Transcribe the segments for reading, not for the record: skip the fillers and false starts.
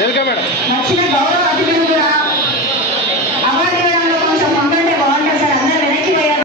Welcome madam. నచ్చిన గౌరవ అతిథులు కూడా అవార్డు ఇవ్వడంలో కొంచెం ముందుంటే బాగుంటుంది సార్. అందరూ వెనక్కి పోయారు.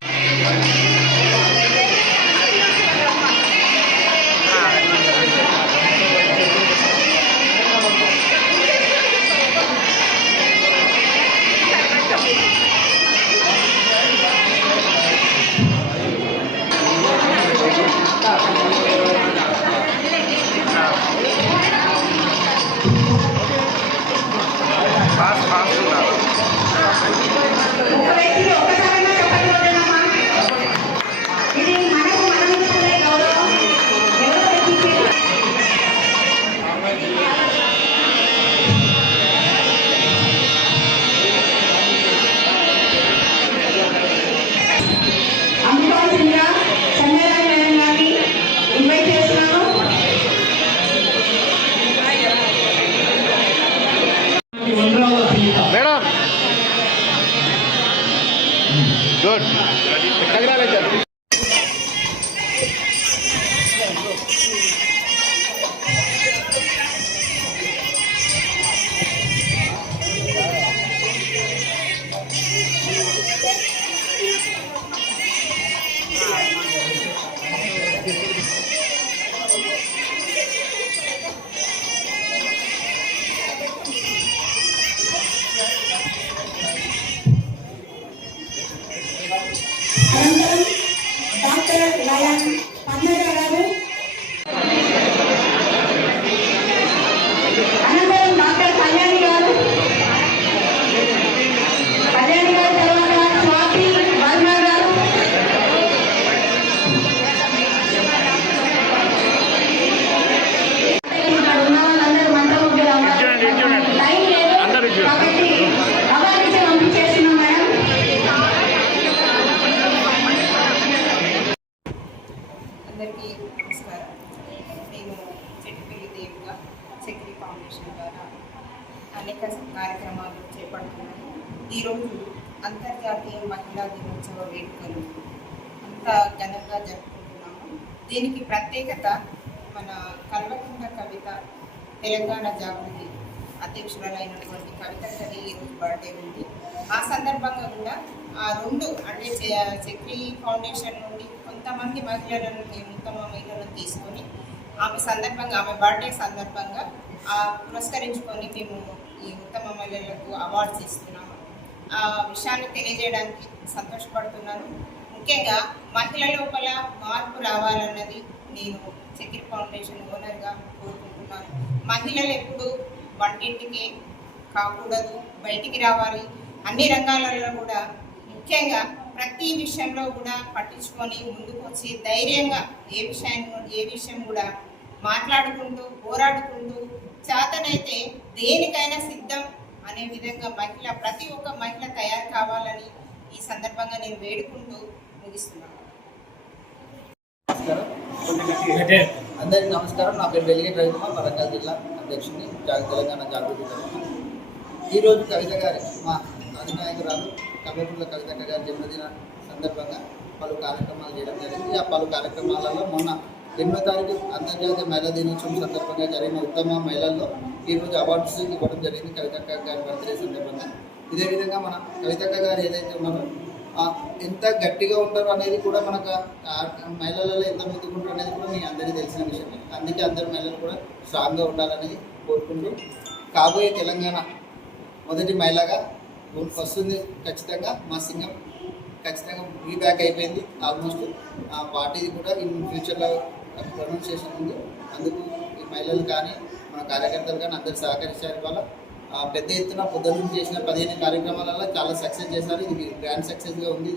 Madam good congratulation. అందరికీ నమస్కారం. నేను చెట్టుపల్లి దేవిగా చక్రి ఫౌండేషన్ ద్వారా అనేక కార్యక్రమాలు చేపడుతున్నాను. ఈరోజు అంతర్జాతీయ మహిళా దినోత్సవ వేడుకలు అంతా ఘనంగా జరుపుకుంటున్నాము. దీనికి ప్రత్యేకత మన కల్వకుంట్ల కవిత తెలంగాణ జాగృతి అధ్యక్షురాలైనటువంటి కవితకి ఈరోజు బర్త్డే ఉంది. ఆ సందర్భంగా కూడా ఆ రెండు అంటే చక్రి ఫౌండేషన్ నుండి కొంతమంది మహిళలను ఉత్తమ మహిళలను తీసుకొని ఆమె బర్త్డే సందర్భంగా పురస్కరించుకొని మేము ఈ ఉత్తమ మహిళలకు అవార్డ్స్ ఇస్తున్నాము. ఆ విషయాన్ని తెలియజేయడానికి సంతోషపడుతున్నాను. ముఖ్యంగా మహిళల లోపల మార్పు రావాలన్నది నేను చక్రి ఫౌండేషన్ ఓనర్గా కోరుకుంటున్నాను. మహిళలు ఎప్పుడు వంటింటికి కాకూడదు, బయటికి రావాలి. అన్ని రంగాలలో కూడా ముఖ్యంగా ప్రతి విషయంలో కూడా పట్టించుకొని ముందుకు వచ్చి ధైర్యంగా ఏ విషయం కూడా మాట్లాడుకుంటూ పోరాడుకుంటూ చేతనైతే దేనికైనా సిద్ధం అనే విధంగా ప్రతి ఒక్క మహిళ తయారు కావాలని ఈ సందర్భంగా నేను వేడుకుంటూ ముగిస్తున్నాను. అందరికీ నమస్కారం. నా పేరు వెలిగేటి రవికుమార్, వరంగల్ జిల్లా అధ్యక్షుడిని తెలంగాణ జాగృతి. ఈరోజు కవిత గారి మా అధినాయకురాలు కల్వకుంట్ల కవితక్క గారి జన్మదిన సందర్భంగా పలు కార్యక్రమాలు చేయడం జరిగింది. ఆ పలు కార్యక్రమాలలో మొన్న 8వ తారీఖు అంతర్జాతీయ మహిళా దినోత్సవం సందర్భంగా జరిగిన ఉత్తమ మహిళల్లో ఈరోజు అవార్డ్స్ ఇవ్వడం జరిగింది కవితక్క గారి బర్త్డే సందర్భంగా. ఇదే విధంగా మన కవితక్క గారు ఏదైతే ఉన్నారో ఎంత గట్టిగా ఉంటారో అనేది కూడా మనకు మహిళలలో ఎంత ముందుకుంటారు అనేది కూడా మీ అందరికీ తెలిసిన విషయమే. అందుకే అందరు మహిళలు కూడా స్ట్రాంగ్గా ఉండాలనేది కోరుకుంటూ కాబోయే తెలంగాణ మొదటి మహిళగా వస్తుంది. ఖచ్చితంగా మా సింగం ఖచ్చితంగా రీబ్యాక్ అయిపోయింది. ఆల్మోస్ట్ ఆ పార్టీది కూడా ఇన్ ఫ్యూచర్లో ప్రొనౌన్సియేషన్ ఉంది. అందుకు ఈ మహిళలు కానీ మన కార్యకర్తలు కానీ అందరు సహకరించారు. వాళ్ళ పెద్ద ఎత్తున పొద్దున్న చేసిన 15 కార్యక్రమాలలో చాలా సక్సెస్ చేశారు. ఇది గ్రాండ్ సక్సెస్గా ఉంది.